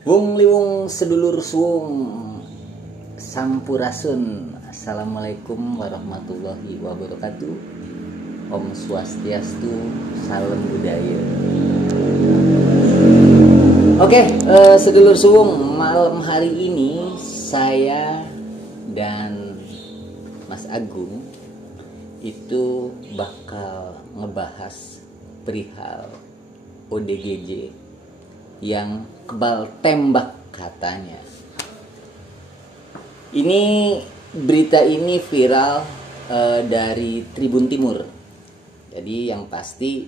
Wung liwung sedulur suwung sampurasun. Assalamualaikum warahmatullahi wabarakatuh. Om Swastiastu, salam budaya. Oke, sedulur suwung, malam hari ini saya dan Mas Agung itu bakal ngebahas perihal ODGJ yang kebal tembak katanya. Ini berita ini viral dari Tribun Timur. Jadi yang pasti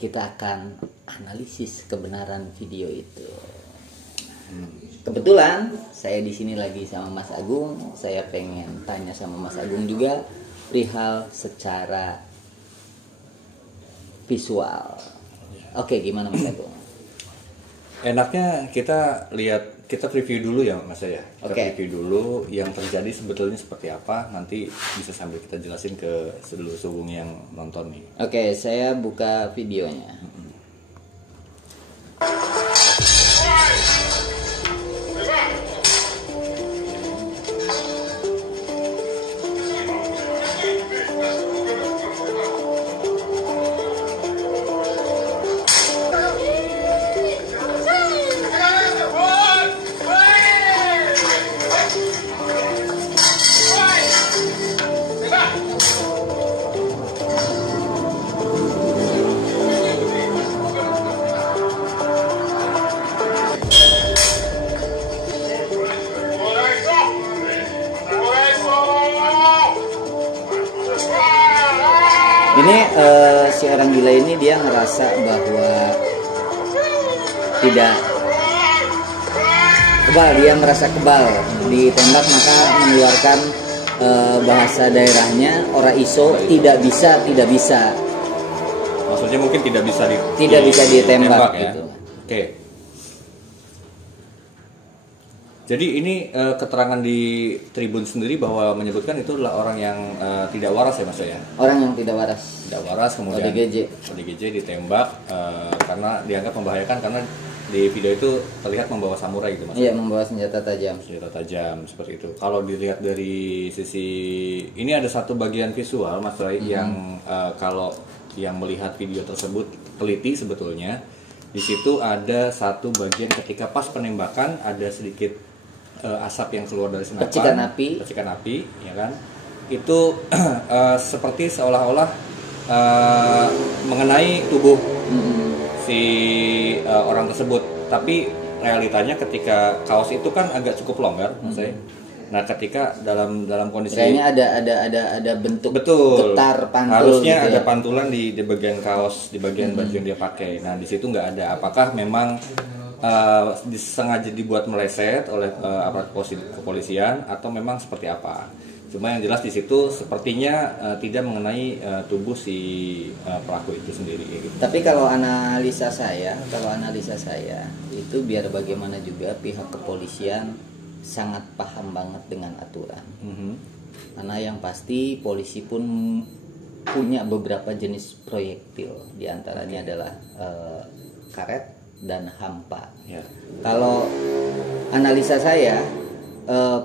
kita akan analisis kebenaran video itu. Kebetulan saya di sini lagi sama Mas Agung. Saya pengen tanya sama Mas Agung juga perihal secara visual. Oke, gimana Mas Agung? Enaknya kita review dulu ya Mas ya. Kita review dulu yang terjadi sebetulnya seperti apa. Nanti bisa sambil kita jelasin ke sedulur suwung yang nonton nih. Oke, saya buka videonya. Ini si orang gila ini dia ngerasa bahwa tidak kebal, dia merasa kebal ditembak, maka mengeluarkan bahasa daerahnya ora iso, tidak bisa. Maksudnya mungkin tidak bisa ditembak ya? gitu. Oke. Jadi ini keterangan di Tribun sendiri bahwa menyebutkan itu adalah orang yang tidak waras ya Mas ya? Orang yang tidak waras. Tidak waras, kemudian ODGJ ditembak karena dianggap membahayakan karena di video itu terlihat membawa samurai gitu Mas. Iya, membawa senjata tajam. Senjata tajam seperti itu. Kalau dilihat dari sisi ini ada satu bagian visual Mas Ray yang kalau yang melihat video tersebut teliti sebetulnya di situ ada satu bagian ketika pas penembakan ada sedikit asap yang keluar dari senapan, percikan api, ya kan? Itu seperti seolah-olah mengenai tubuh si orang tersebut. Tapi realitanya ketika kaos itu kan agak cukup longgar, maksudnya. Nah, ketika dalam kondisi kayaknya ada bentuk getar pantul. Harusnya gitu ada ya? pantulan di bagian kaos, di bagian baju yang dia pakai. Nah, di situ nggak ada. Apakah memang disengaja dibuat meleset oleh aparat kepolisian atau memang seperti apa? Cuma yang jelas di situ sepertinya tidak mengenai tubuh si pelaku itu sendiri. Gitu. Tapi kalau analisa saya itu biar bagaimana juga pihak kepolisian sangat paham banget dengan aturan. Karena yang pasti polisi pun punya beberapa jenis proyektil, diantaranya adalah karet dan hampa. Ya. Kalau analisa saya,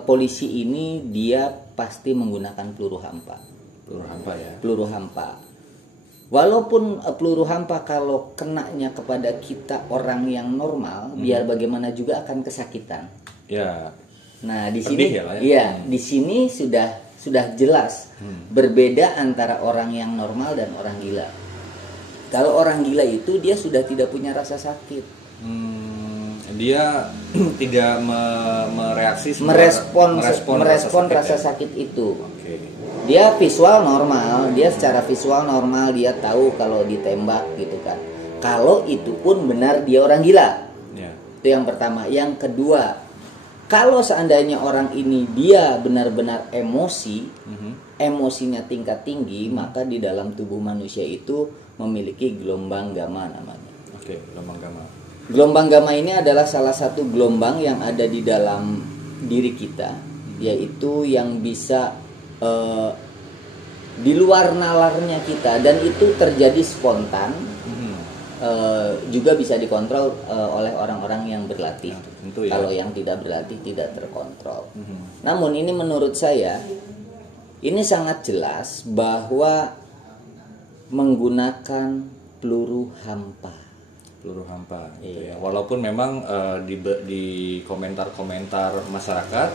polisi ini dia pasti menggunakan peluru hampa. Peluru hampa ya. Peluru hampa. Walaupun peluru hampa kalau kenanya kepada kita orang yang normal, biar bagaimana juga akan kesakitan. Ya. Nah di sini, ya. Di sini sudah jelas berbeda antara orang yang normal dan orang gila. Kalau orang gila itu dia sudah tidak punya rasa sakit. Dia tidak merespon rasa sakit itu. Okay. Dia visual normal, dia secara visual normal, dia tahu kalau ditembak gitu kan. Kalau itu pun benar dia orang gila. Yeah. Itu yang pertama. Yang kedua, kalau seandainya orang ini dia benar-benar emosi, emosinya tingkat tinggi, maka di dalam tubuh manusia itu memiliki gelombang gamma namanya. Oke, gelombang gamma. Gelombang gamma ini adalah salah satu gelombang yang ada di dalam diri kita, yaitu yang bisa di luar nalarnya kita, dan itu terjadi spontan juga bisa dikontrol oleh orang-orang yang berlatih. Nah, tentu ya. Kalau yang tidak berlatih tidak terkontrol. Namun ini menurut saya ini sangat jelas bahwa menggunakan peluru hampa. Peluru hampa gitu Iya. ya. Walaupun memang di komentar-komentar masyarakat,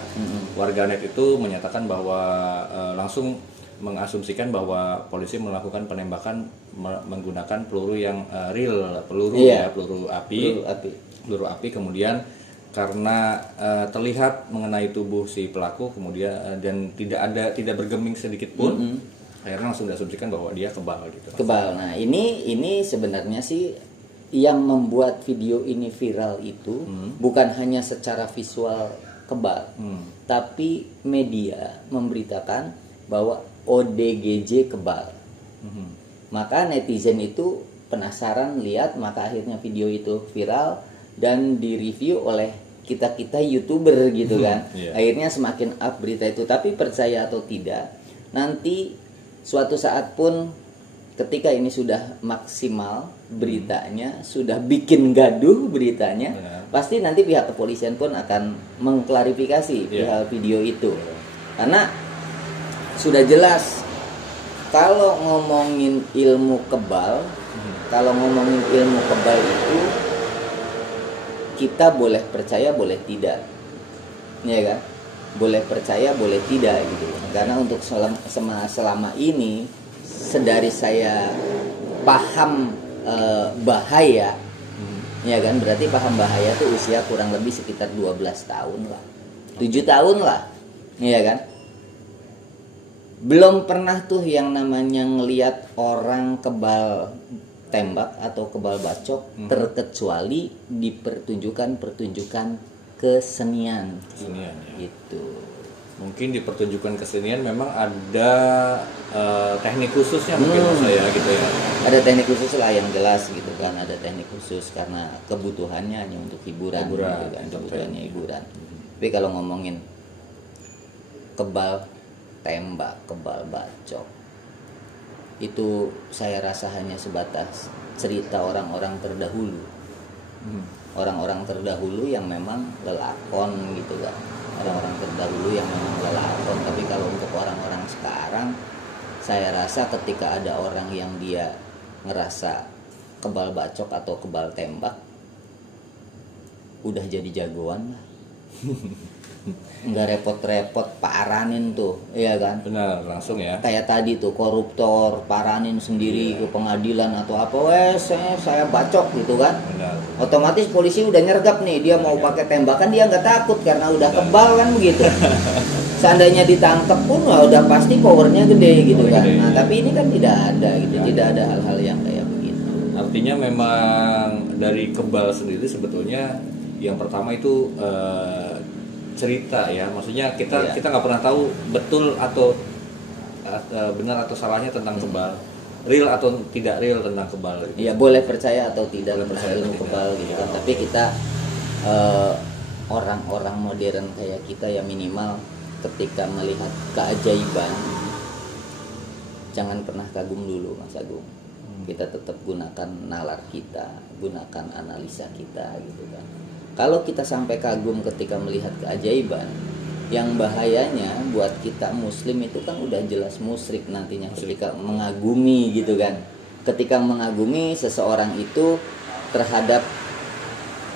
warganet itu menyatakan bahwa langsung mengasumsikan bahwa polisi melakukan penembakan menggunakan peluru yang real, peluru Iya. ya, peluru api. Peluru api kemudian karena terlihat mengenai tubuh si pelaku kemudian dan tidak bergeming sedikit pun, akhirnya langsung diasumsikan bahwa dia kebal gitu. Kebal. Nah, ini sebenarnya sih yang membuat video ini viral itu bukan hanya secara visual kebal, tapi media memberitakan bahwa ODGJ kebal. Maka netizen itu penasaran lihat, maka akhirnya video itu viral dan direview oleh kita YouTuber gitu kan. Yeah. Akhirnya semakin up berita itu. Tapi percaya atau tidak, nanti suatu saat pun ketika ini sudah maksimal beritanya, sudah bikin gaduh beritanya, pasti nanti pihak kepolisian pun akan mengklarifikasi perihal video itu. Karena sudah jelas kalau ngomongin ilmu kebal, itu kita boleh percaya boleh tidak, ya kan? Boleh percaya boleh tidak gitu. Karena untuk selama ini sedari saya paham bahaya, ya kan? Berarti paham bahaya tuh usia kurang lebih sekitar 12 tahun lah, 7 tahun lah, ya kan? Belum pernah tuh yang namanya ngelihat orang kebal tembak atau kebal bacok terkecuali di pertunjukan kesenian. Kesenian ya. Gitu. Mungkin di pertunjukan kesenian memang ada teknik khususnya mungkin saya gitu ya. Ada teknik khusus lah yang jelas gitu kan, ada teknik khusus karena kebutuhannya hanya untuk hiburan gitu kan, kebutuhannya hiburan. Tapi kalau ngomongin kebal tembak, kebal bacok, itu saya rasa hanya sebatas cerita orang-orang terdahulu. Orang-orang terdahulu yang memang lelakon gitu kan. Orang-orang terdahulu yang memang lelakon. Tapi kalau untuk orang-orang sekarang, saya rasa ketika ada orang yang dia ngerasa kebal bacok atau kebal tembak, udah jadi jagoan lah. Nggak repot-repot paranin tuh, iya kan? Benar, langsung ya. Kayak tadi tuh koruptor paranin sendiri ke pengadilan atau apa, saya bacok gitu kan? Benar. Otomatis polisi udah nyergap nih, dia mau pakai tembakan dia nggak takut karena udah kebal kan begitu. Seandainya ditangkap pun udah pasti powernya gede gitu kan. Nah tapi ini kan tidak ada gitu, tidak ada hal-hal yang kayak begitu. Artinya memang dari kebal sendiri sebetulnya yang pertama itu cerita ya, maksudnya kita nggak pernah tahu betul atau benar atau salahnya tentang kebal, real atau tidak real tentang kebal. Iya, boleh percaya atau tidak tentang ilmu tidak. kebal gitu kan. Tapi kita orang-orang modern kayak kita ya minimal ketika melihat keajaiban jangan pernah kagum dulu Mas Agung. Kita tetap gunakan nalar kita, gunakan analisa kita gitu kan. Kalau kita sampai kagum ketika melihat keajaiban, yang bahayanya buat kita muslim itu kan udah jelas musyrik nantinya ketika mengagumi gitu kan. Ketika mengagumi seseorang itu terhadap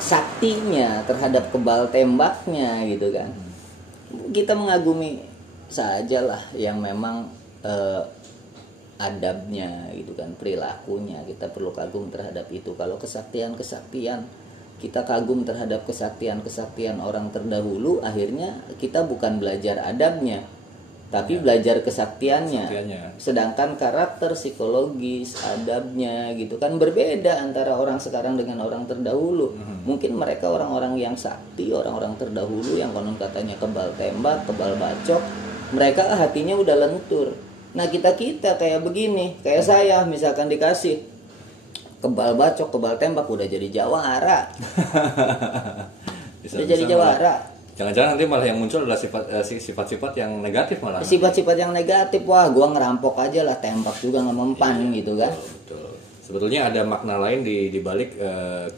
saktinya, terhadap kebal tembaknya gitu kan. Kita mengagumi sajalah yang memang adabnya gitu kan, perilakunya. Kita perlu kagum terhadap itu. Kalau kesaktian kita kagum terhadap kesaktian orang terdahulu, akhirnya kita bukan belajar adabnya, tapi belajar kesaktiannya. Sedangkan karakter psikologis, adabnya gitu kan berbeda antara orang sekarang dengan orang terdahulu. Mungkin mereka orang-orang yang sakti, orang-orang terdahulu yang konon katanya kebal tembak, kebal bacok, mereka hatinya udah lentur. Nah kita kayak begini, kayak saya misalkan dikasih kebal bacok, kebal tembak, udah jadi jawara. Udah jadi jawara. Jangan-jangan nanti malah yang muncul adalah sifat-sifat yang negatif malah. Sifat-sifat yang negatif, wah gua ngerampok aja lah, tembak juga nggak mempan gitu kan. Betul. sebetulnya ada makna lain di balik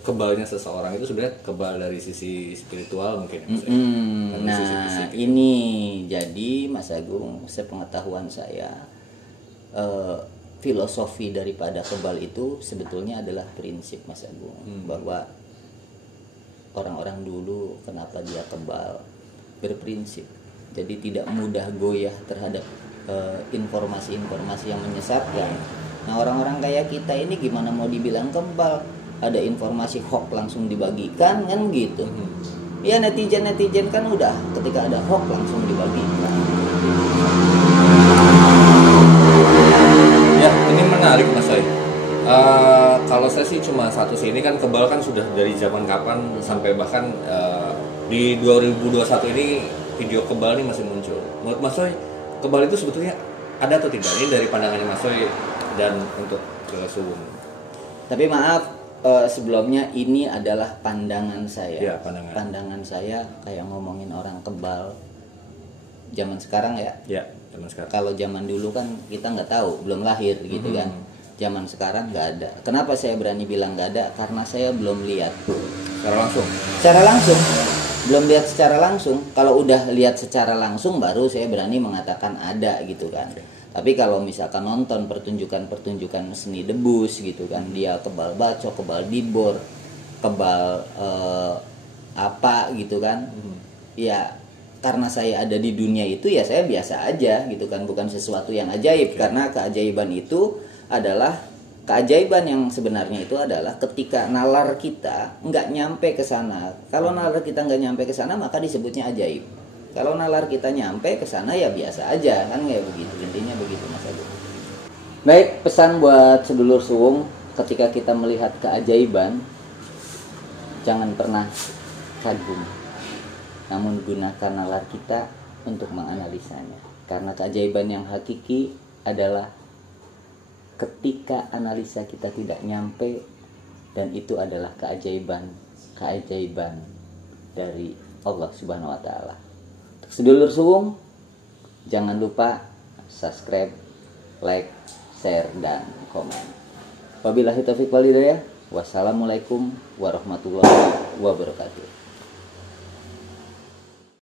kebalnya seseorang itu sebenarnya kebal dari sisi spiritual mungkin. Nah, sisi fisik. ini jadi Mas Agung, sepengetahuan saya filosofi daripada kebal itu sebetulnya adalah prinsip, Mas Agung, bahwa orang-orang dulu kenapa dia kebal, berprinsip. Jadi tidak mudah goyah terhadap informasi-informasi yang menyesatkan. Nah, orang-orang kayak kita ini gimana mau dibilang kebal? Ada informasi hoax langsung dibagikan kan gitu. Ya netizen kan udah ketika ada hoax langsung dibagikan. Ya, ini menarik Mas Sai. Kalau saya sih cuma satu sih, ini kan kebal kan sudah dari zaman kapan sampai bahkan di 2021 ini video kebal ini masih muncul. Menurut Mas Sai, kebal itu sebetulnya ada atau tidak? Ini dari pandangannya Mas Sai dan untuk Suwung. Tapi maaf, sebelumnya ini adalah pandangan saya. Ya, pandangan saya kayak ngomongin orang kebal zaman sekarang ya. Ya, zaman sekarang. Kalau zaman dulu kan kita nggak tahu, belum lahir gitu kan. Zaman sekarang nggak ada. Kenapa saya berani bilang nggak ada? Karena saya belum lihat secara langsung. Belum lihat secara langsung. Kalau udah lihat secara langsung baru saya berani mengatakan ada gitu kan. Tapi kalau misalkan nonton pertunjukan seni debus gitu kan, dia kebal bacok, kebal dibor, kebal apa gitu kan, ya karena saya ada di dunia itu ya saya biasa aja gitu kan, bukan sesuatu yang ajaib. Karena keajaiban itu adalah keajaiban yang sebenarnya itu adalah ketika nalar kita nggak nyampe ke sana. Kalau nalar kita nggak nyampe ke sana maka disebutnya ajaib. Kalau nalar kita nyampe ke sana ya biasa aja kan, kayak begitu, intinya begitu Mas Agung. Baik, pesan buat sedulur Suwung, ketika kita melihat keajaiban jangan pernah kagum, namun gunakan nalar kita untuk menganalisanya. Karena keajaiban yang hakiki adalah ketika analisa kita tidak nyampe, dan itu adalah keajaiban dari Allah Subhanahu wa taala. Sedulur Suwung, jangan lupa subscribe, like, share, dan komen. Wabillahi taufiq wal hidayah. Wassalamualaikum warahmatullahi wabarakatuh.